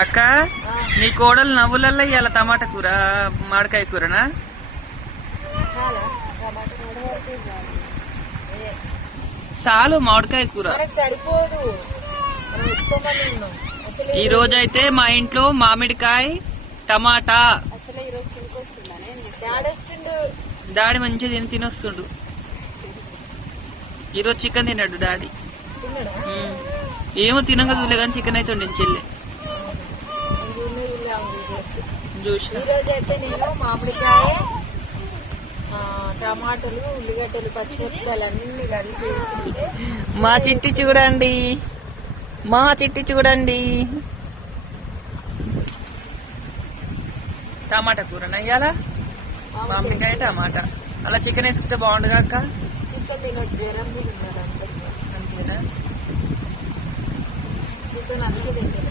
అక్క నీ కోడలు నవ్వులల్లో ఇవాళ టమాటా కూర మామిడికాయ కూరనా? చాలు మామిడికాయ కూర సరిపోదు. ఈ రోజైతే మా ఇంట్లో మామిడికాయ టమాటా. డాడీ మంచిగా తినొస్తుండు. ఈరోజు చికెన్ తిన్నాడు డాడీ. ఏమో తినగా చూలే కానీ చికెన్ అయితే ఉండి చెల్లె చూసిన. ఈరోజైతే నేను మామిడికాయ, టమాటాలు, ఉల్లిగడ్డలు, పచ్చిమిరపకాయలు అన్ని కలిసి మా చిట్టి చూడండి, మా చిట్టి చూడండి. టమాటా కూరనా ఇయ్యాల? మామిడికాయ టమాటా. అలా చికెన్ వేసుకుంటే బాగుండగా అక్క? చికెన్ తినొచ్చు, జ్వరం మీద ఉన్నది అందరికీ. అంతేనా? చికెన్ అందరూ తింటారు.